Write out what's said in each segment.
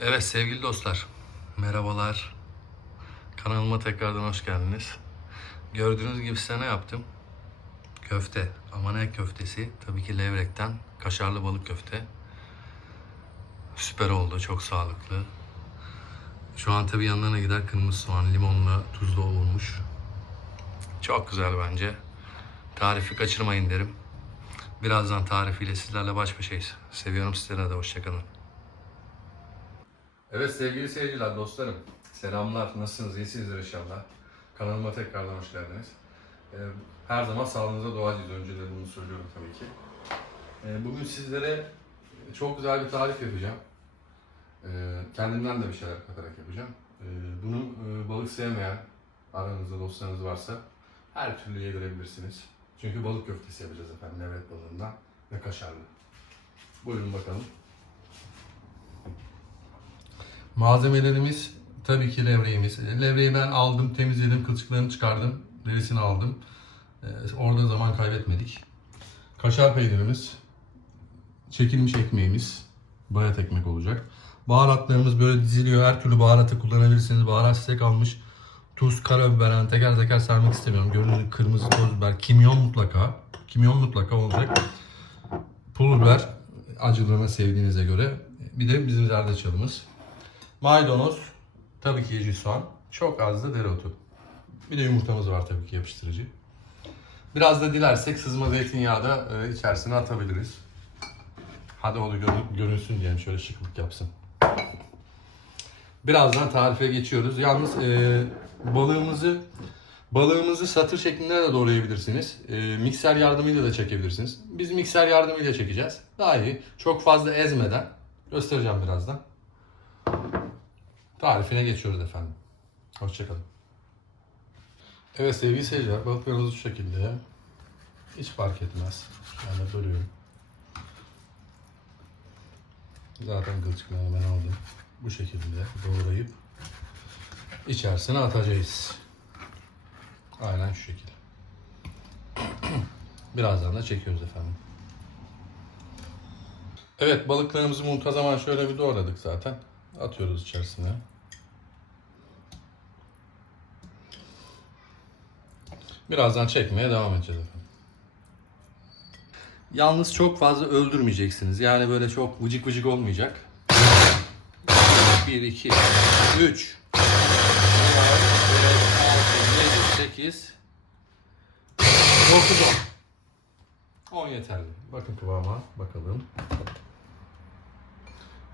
Evet sevgili dostlar, merhabalar. Kanalıma tekrardan hoş geldiniz. Gördüğünüz gibi size ne yaptım? Köfte, ama ne köftesi? Tabii ki levrekten kaşarlı balık köfte. Süper oldu, çok sağlıklı. Şu an tabii yanlarına gider kırmızı soğan, limonla, tuzla olmuş. Çok güzel bence. Tarifi kaçırmayın derim. Birazdan tarifiyle sizlerle baş başayız. Seviyorum sizlere de hoşçakalın. Evet sevgili seyirciler, dostlarım. Selamlar, nasılsınız? İyisinizdir inşallah. Kanalıma tekrardan hoş geldiniz. Ee, Her zaman sağlığınıza duacıyız. Önce de bunu söylüyorum tabii ki. Ee, Bugün sizlere çok güzel bir tarif yapacağım. Ee, Kendimden de bir şeyler katarak yapacağım. Ee, Bunu e, balık sevmeyen aranızda dostlarınız varsa her türlü yedirebilirsiniz. Çünkü balık köftesi yapacağız efendim, levrek balığından ve kaşarlı. Buyurun bakalım. Malzemelerimiz tabii ki levreğimiz. Levreği ben aldım, temizledim, kılçıklarını çıkardım, derisini aldım. Ee, orada zaman kaybetmedik. Kaşar peynirimiz, çekilmiş ekmeğimiz, bayat ekmek olacak. Baharatlarımız böyle diziliyor. Her türlü baharatı kullanabilirsiniz. Baharat size kalmış. Tuz, karabiber, yani teker teker sermek istemiyorum. Gördüğünüz kırmızı toz biber, kimyon mutlaka. Kimyon mutlaka olacak. Pul biber, acılığına sevdiğinize göre. Bir de bizim zerdeçalımız. Maydanoz, tabii ki yeşil soğan, çok az da dereotu. Bir de yumurtamız var tabii ki yapıştırıcı. Biraz da dilersek sızma zeytinyağı da e, içerisine atabiliriz. Hadi onu gör- görünsün diyelim şöyle şıklık yapsın. Birazdan tarife geçiyoruz. Yalnız e, balığımızı balığımızı satır şeklinde de doğrayabilirsiniz. E, mikser yardımıyla da çekebilirsiniz. Biz mikser yardımıyla çekeceğiz. Daha iyi. Çok fazla ezmeden göstereceğim birazdan. Tarifine geçiyoruz efendim. Hoşçakalın. Evet sevgili seyirciler balıklarımız şu şekilde. Hiç fark etmez. Şöyle bölüyorum. Zaten kılçıklarını ben aldım. Bu şekilde doğrayıp içerisine atacağız. Aynen şu şekilde. Birazdan da çekiyoruz efendim. Evet balıklarımızı muntazaman şöyle bir doğradık zaten. Atıyoruz içerisine. Birazdan çekmeye devam edeceğiz efendim. Yalnız çok fazla öldürmeyeceksiniz. Yani böyle çok vıcık vıcık olmayacak. 1, 2, 3, 4, 5, 6, 7, 8, 9, 10. 10 yeterli. Bakın kıvama bakalım.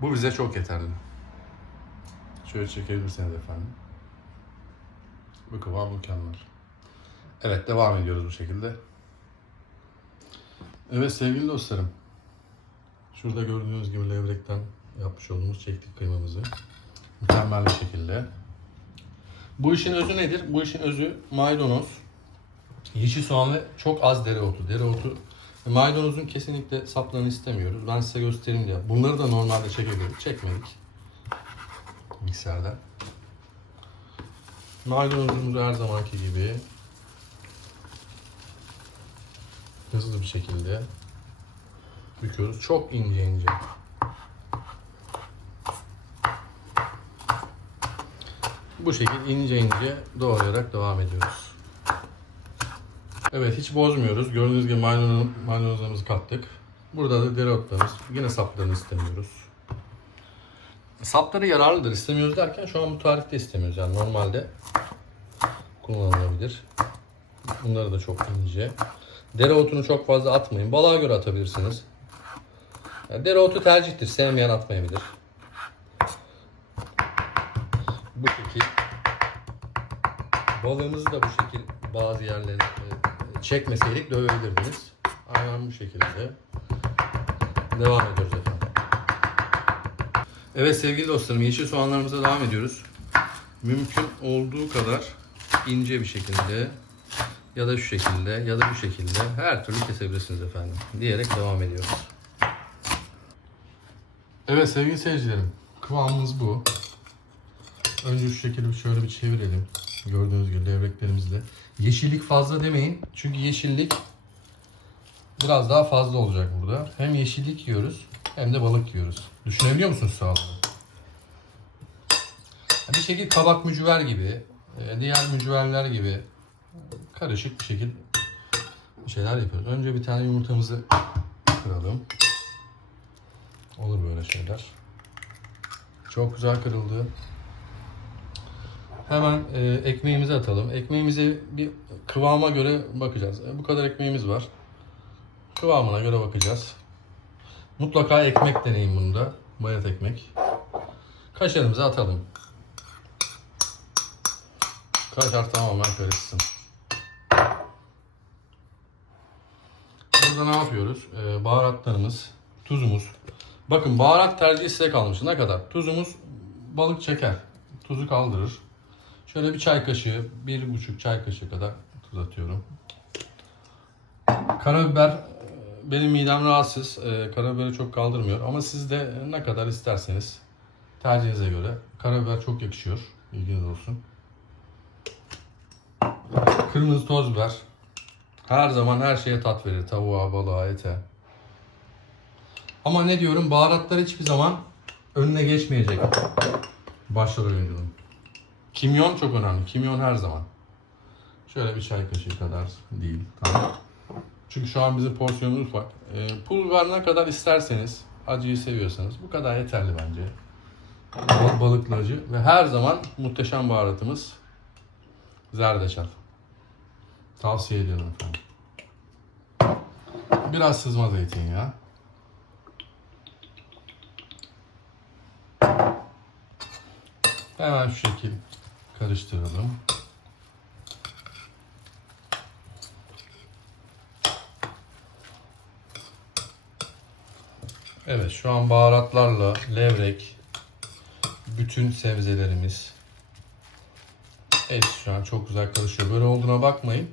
Bu bize çok yeterli. Şöyle çekebilirseniz efendim. Bu kıvam mükemmel. Evet devam ediyoruz bu şekilde. Evet sevgili dostlarım. Şurada gördüğünüz gibi levrekten yapmış olduğumuz çektik kıymamızı. Mükemmel bir şekilde. Bu işin özü nedir? Bu işin özü maydanoz, yeşil soğan ve çok az dereotu. Dereotu maydanozun kesinlikle saplarını istemiyoruz. Ben size göstereyim diye. Bunları da normalde çekebiliriz. Çekmedik. Mikserden. Maydanozumuzu her zamanki gibi hızlı bir şekilde büküyoruz. Çok ince ince. Bu şekilde ince ince doğrayarak devam ediyoruz. Evet hiç bozmuyoruz. Gördüğünüz gibi maydanoz, maydanozlarımızı kattık. Burada da dereotlarımız. Yine saplarını istemiyoruz. Sapları yararlıdır. İstemiyoruz derken şu an bu tarifte istemiyoruz. Yani normalde kullanılabilir. Bunları da çok ince. Dereotunu çok fazla atmayın. Balığa göre atabilirsiniz. Yani dereotu tercihtir. Sevmeyen atmayabilir. Bu şekil. Balığımızı da bu şekil bazı yerlere e, çekmeseydik dövebilirdiniz. Aynen bu şekilde. Devam ediyoruz efendim. Evet sevgili dostlarım yeşil soğanlarımıza devam ediyoruz. Mümkün olduğu kadar ince bir şekilde ya da şu şekilde ya da bu şekilde her türlü kesebilirsiniz efendim. Diyerek devam ediyoruz. Evet sevgili seyircilerim kıvamımız bu. Önce şu şekilde şöyle bir çevirelim. Gördüğünüz gibi levreklerimizle. Yeşillik fazla demeyin. Çünkü yeşillik biraz daha fazla olacak burada. Hem yeşillik yiyoruz hem de balık yiyoruz. Düşünebiliyor musunuz sağ olun? bir şekil kabak mücver gibi, e, diğer mücverler gibi karışık bir şekil bir şeyler yapıyoruz. Önce bir tane yumurtamızı kıralım. Olur böyle şeyler. Çok güzel kırıldı. Hemen e, ekmeğimizi atalım. Ekmeğimizi bir kıvama göre bakacağız. E, bu kadar ekmeğimiz var. Kıvamına göre bakacağız. Mutlaka ekmek deneyin bunda. Bayat ekmek. Kaşarımızı atalım. Kaşar tamamen karışsın. Burada ne yapıyoruz? Ee, baharatlarımız, tuzumuz. Bakın baharat tercihi size kalmış. Ne kadar? Tuzumuz balık çeker. Tuzu kaldırır. Şöyle bir çay kaşığı, bir buçuk çay kaşığı kadar tuz atıyorum. Karabiber benim midem rahatsız. Ee, karabiberi çok kaldırmıyor. Ama siz de ne kadar isterseniz tercihinize göre. Karabiber çok yakışıyor. Bilginiz olsun. Kırmızı toz biber. Her zaman her şeye tat verir. Tavuğa, balığa, ete. Ama ne diyorum baharatlar hiçbir zaman önüne geçmeyecek. Başrol oyuncunun. Kimyon çok önemli. Kimyon her zaman. Şöyle bir çay kaşığı kadar değil. Tamam. Çünkü şu an bizim porsiyonumuz ufak. Ee, pul ne kadar isterseniz, acıyı seviyorsanız bu kadar yeterli bence. Bal- Balıklı acı ve her zaman muhteşem baharatımız zerdeçal. Tavsiye ediyorum efendim. Biraz sızma zeytinyağı. Hemen şu şekil karıştıralım. Evet şu an baharatlarla levrek, bütün sebzelerimiz hepsi şu an çok güzel karışıyor. Böyle olduğuna bakmayın.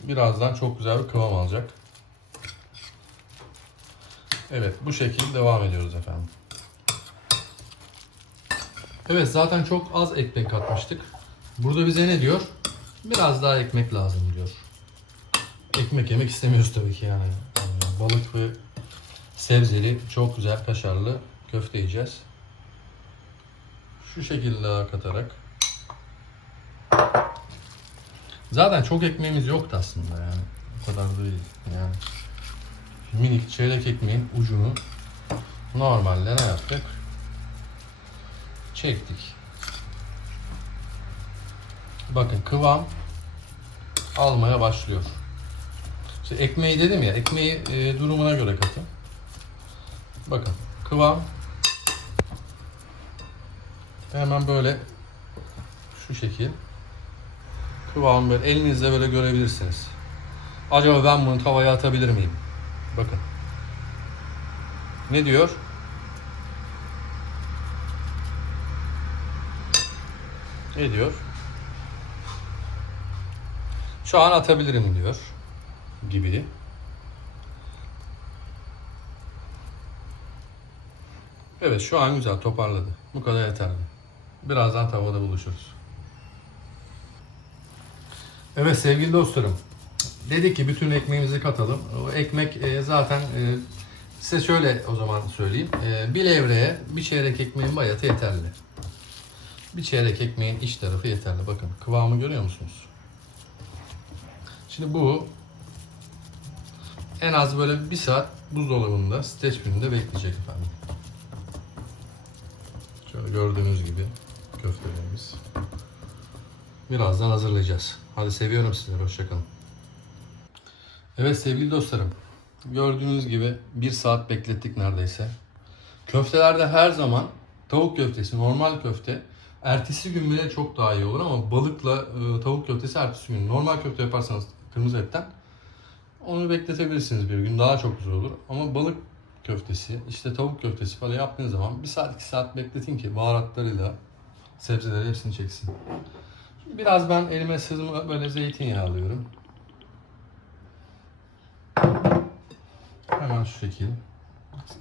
Birazdan çok güzel bir kıvam alacak. Evet bu şekilde devam ediyoruz efendim. Evet zaten çok az ekmek katmıştık. Burada bize ne diyor? Biraz daha ekmek lazım diyor. Ekmek yemek istemiyoruz tabii ki yani. Yani Balık ve sebzeli çok güzel kaşarlı köfte yiyeceğiz. Şu şekilde katarak. Zaten çok ekmeğimiz yoktu aslında yani. O kadar da değil yani. Minik çeyrek ekmeğin ucunu normalde ne yaptık? Çektik. Bakın kıvam almaya başlıyor. İşte ekmeği dedim ya, ekmeği e, durumuna göre katın. Bakın kıvam hemen böyle şu şekil kıvam böyle elinizle böyle görebilirsiniz. Acaba ben bunu tavaya atabilir miyim? Bakın. Ne diyor? Ne diyor? Şu an atabilirim diyor. Gibi. Evet şu an güzel toparladı. Bu kadar yeterli. Birazdan tavada buluşuruz. Evet sevgili dostlarım. Dedik ki bütün ekmeğimizi katalım. O ekmek e, zaten e, size şöyle o zaman söyleyeyim. E, bir levreye bir çeyrek ekmeğin bayatı yeterli. Bir çeyrek ekmeğin iç tarafı yeterli. Bakın kıvamı görüyor musunuz? Şimdi bu en az böyle bir saat buzdolabında streç filmde bekleyecek efendim. Şöyle gördüğünüz gibi köftelerimiz. Birazdan hazırlayacağız. Hadi seviyorum sizleri. Hoşçakalın. Evet sevgili dostlarım. Gördüğünüz gibi bir saat beklettik neredeyse. Köftelerde her zaman tavuk köftesi, normal köfte ertesi gün bile çok daha iyi olur ama balıkla e, tavuk köftesi ertesi gün. Normal köfte yaparsanız kırmızı etten onu bekletebilirsiniz bir gün daha çok güzel olur. Ama balık köftesi, işte tavuk köftesi falan yaptığınız zaman bir saat iki saat bekletin ki baharatlarıyla sebzeleri hepsini çeksin. Biraz ben elime sızma böyle zeytinyağı alıyorum. Hemen şu şekil.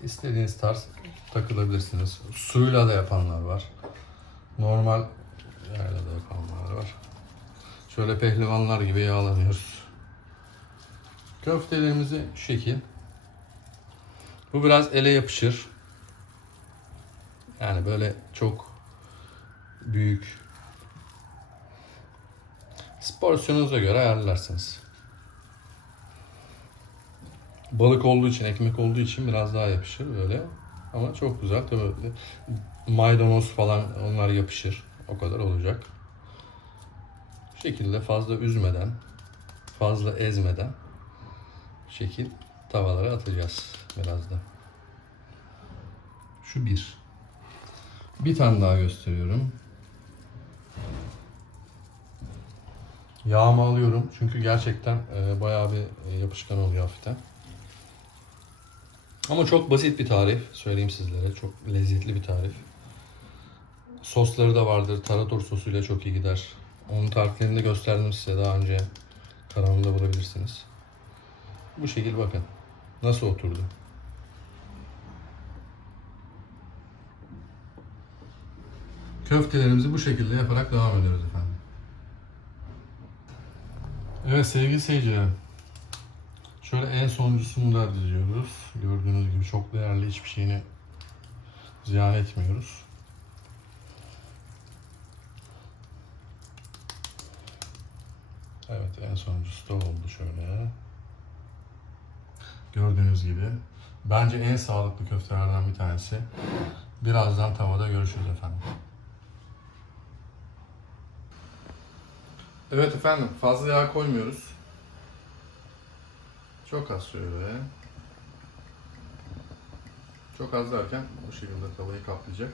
İstediğiniz tarz takılabilirsiniz. Suyla da yapanlar var. Normal yağla da yapanlar var. Şöyle pehlivanlar gibi yağlanıyoruz. Köftelerimizi şu şekil. Bu biraz ele yapışır. Yani böyle çok büyük. Porsiyonunuza göre ayarlarsınız. Balık olduğu için, ekmek olduğu için biraz daha yapışır böyle. Ama çok güzel. Tabii maydanoz falan onlar yapışır. O kadar olacak. Bu şekilde fazla üzmeden, fazla ezmeden şekil tavalara atacağız biraz da. Şu bir. Bir tane daha gösteriyorum. Yağımı alıyorum çünkü gerçekten e, bayağı bir e, yapışkan oluyor hafiften. Ama çok basit bir tarif söyleyeyim sizlere. Çok lezzetli bir tarif. Sosları da vardır. Tarator sosuyla çok iyi gider. Onun tariflerini de gösterdim size daha önce. Kanalımda bulabilirsiniz. Bu şekil bakın. Nasıl oturdu. Köftelerimizi bu şekilde yaparak devam ediyoruz efendim. Evet sevgili seyirciler. Şöyle en sonuncusunu da diziyoruz. Gördüğünüz gibi çok değerli hiçbir şeyini ziyan etmiyoruz. Evet en sonuncusu da oldu şöyle. Gördüğünüz gibi. Bence en sağlıklı köftelerden bir tanesi. Birazdan tavada görüşürüz efendim. Evet efendim fazla yağ koymuyoruz. Çok az şöyle. Çok az derken bu şekilde tavayı kaplayacak.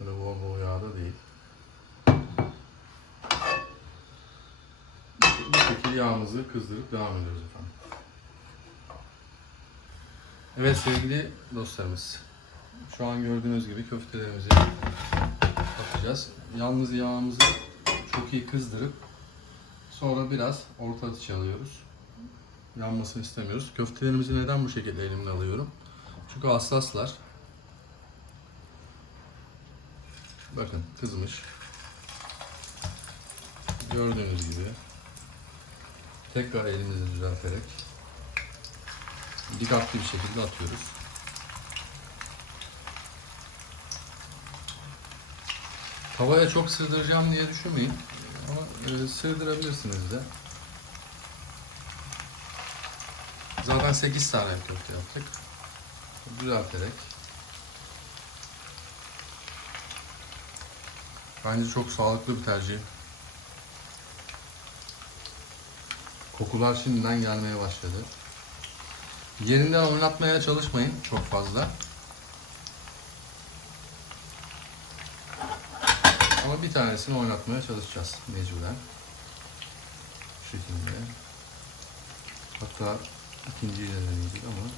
Böyle bol bol yağda değil. Bu şekilde yağımızı kızdırıp devam ediyoruz efendim. Evet sevgili dostlarımız. Şu an gördüğünüz gibi köftelerimizi atacağız. Yalnız yağımızı çok iyi kızdırıp sonra biraz orta ateşe alıyoruz. Yanmasını istemiyoruz. Köftelerimizi neden bu şekilde elimle alıyorum? Çünkü hassaslar. Bakın kızmış. Gördüğünüz gibi. Tekrar elimizi düzelterek dikkatli bir şekilde atıyoruz. Tavaya çok sığdıracağım diye düşünmeyin. Ama e, sığdırabilirsiniz de. Zaten 8 tane köfte yaptık. Düzelterek. Bence çok sağlıklı bir tercih. Kokular şimdiden gelmeye başladı. Yerinden oynatmaya çalışmayın çok fazla. Ama bir tanesini oynatmaya çalışacağız mecburen. Şu şekilde. Hatta ikinciyi de deneyecek ama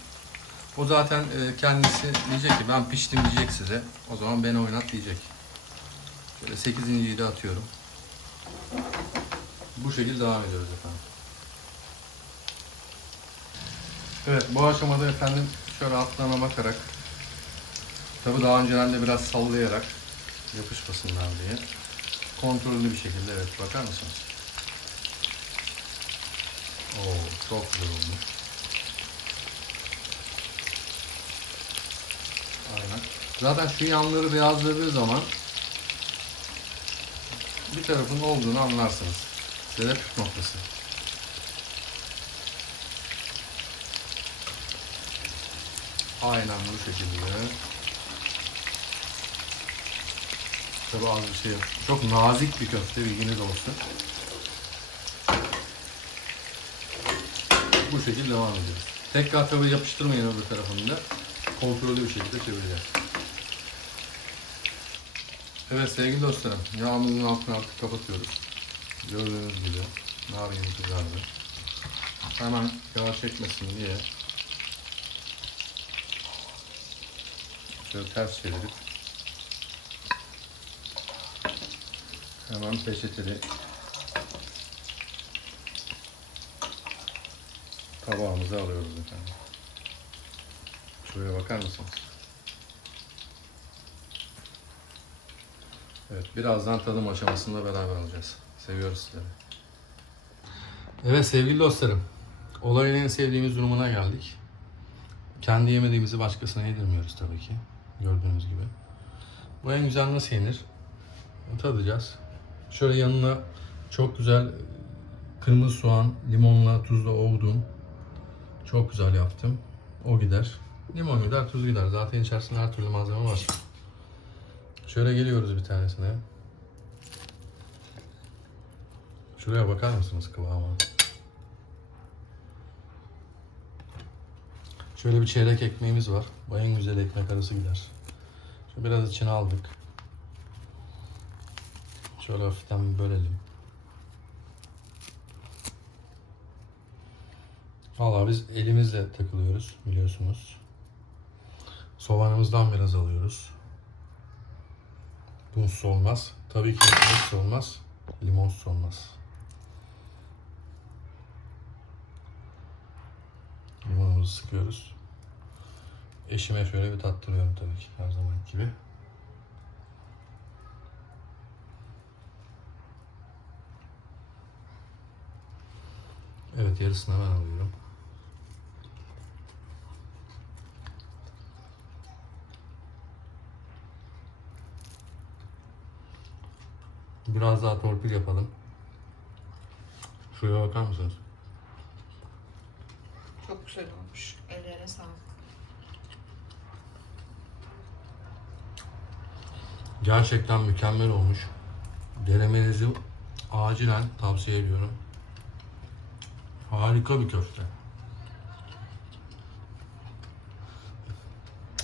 o zaten e, kendisi diyecek ki ben piştim diyecek size. O zaman beni oynat diyecek. Şöyle sekizinciyi de atıyorum. Bu şekilde devam ediyoruz efendim. Evet bu aşamada efendim şöyle altlarına bakarak tabi daha önceden de biraz sallayarak yapışmasınlar diye kontrollü bir şekilde evet bakar mısınız? Oo çok güzel olmuş. Aynen. Zaten şu yanları beyazladığı zaman bir tarafın olduğunu anlarsınız. Püf noktası. Aynen bu şekilde. Tabi az bir şey yok. Çok nazik bir köfte bilginiz olsun. Bu şekilde devam ediyoruz. Tekrar tabi yapıştırmayın öbür tarafını da. Kontrollü bir şekilde çevireceğiz. Evet sevgili dostlarım, yağımızın altını artık kapatıyoruz. Gördüğünüz gibi nar yeni kızardı. Hemen yağ çekmesin diye şöyle ters çevirip hemen peçeteli tabağımıza alıyoruz efendim. Şuraya bakar mısınız? Evet, birazdan tadım aşamasında beraber olacağız. Seviyoruz sizleri. Evet sevgili dostlarım, olayın en sevdiğimiz durumuna geldik. Kendi yemediğimizi başkasına yedirmiyoruz tabii ki. Gördüğünüz gibi. Bu en güzel nasıl yenir? tadacağız. Şöyle yanına çok güzel kırmızı soğan, limonla, tuzla ovdum. Çok güzel yaptım. O gider. Limon gider, tuz gider. Zaten içerisinde her türlü malzeme var. Şöyle geliyoruz bir tanesine. Şuraya bakar mısınız kıvama? Şöyle bir çeyrek ekmeğimiz var. Bayın güzel ekmek arası gider. Şöyle biraz içine aldık. Şöyle hafiften bölelim. Valla biz elimizle takılıyoruz biliyorsunuz. Soğanımızdan biraz alıyoruz. Bunsuz olmaz. Tabii ki bunsuz olmaz. Limonsuz olmaz. Limonumuzu sıkıyoruz. Eşime şöyle bir tattırıyorum tabii ki her zaman gibi. Evet yarısını ben alıyorum. Biraz daha torpil yapalım. Şuraya bakar mısınız? Çok güzel olmuş. Ellerine sağlık. Gerçekten mükemmel olmuş. Denemenizi acilen tavsiye ediyorum. Harika bir köfte.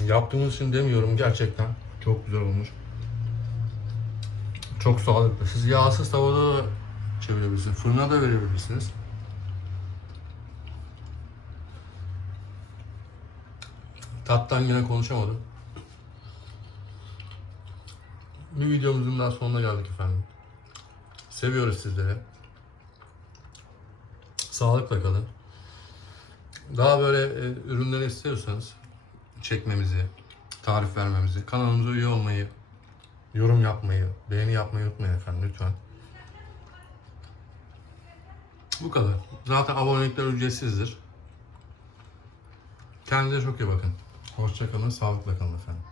Yaptığımız için demiyorum gerçekten çok güzel olmuş. Çok sağlıklı. Siz yağsız tavada da çevirebilirsiniz. Fırına da verebilirsiniz. Tattan yine konuşamadım. Bir videomuzun daha sonuna geldik efendim. Seviyoruz sizleri. Sağlıkla kalın. Daha böyle e, ürünleri istiyorsanız çekmemizi, tarif vermemizi, kanalımıza üye olmayı, yorum yapmayı, beğeni yapmayı unutmayın efendim lütfen. Bu kadar. Zaten abonelikler ücretsizdir. Kendinize çok iyi bakın. Hoşçakalın, sağlıkla kalın efendim.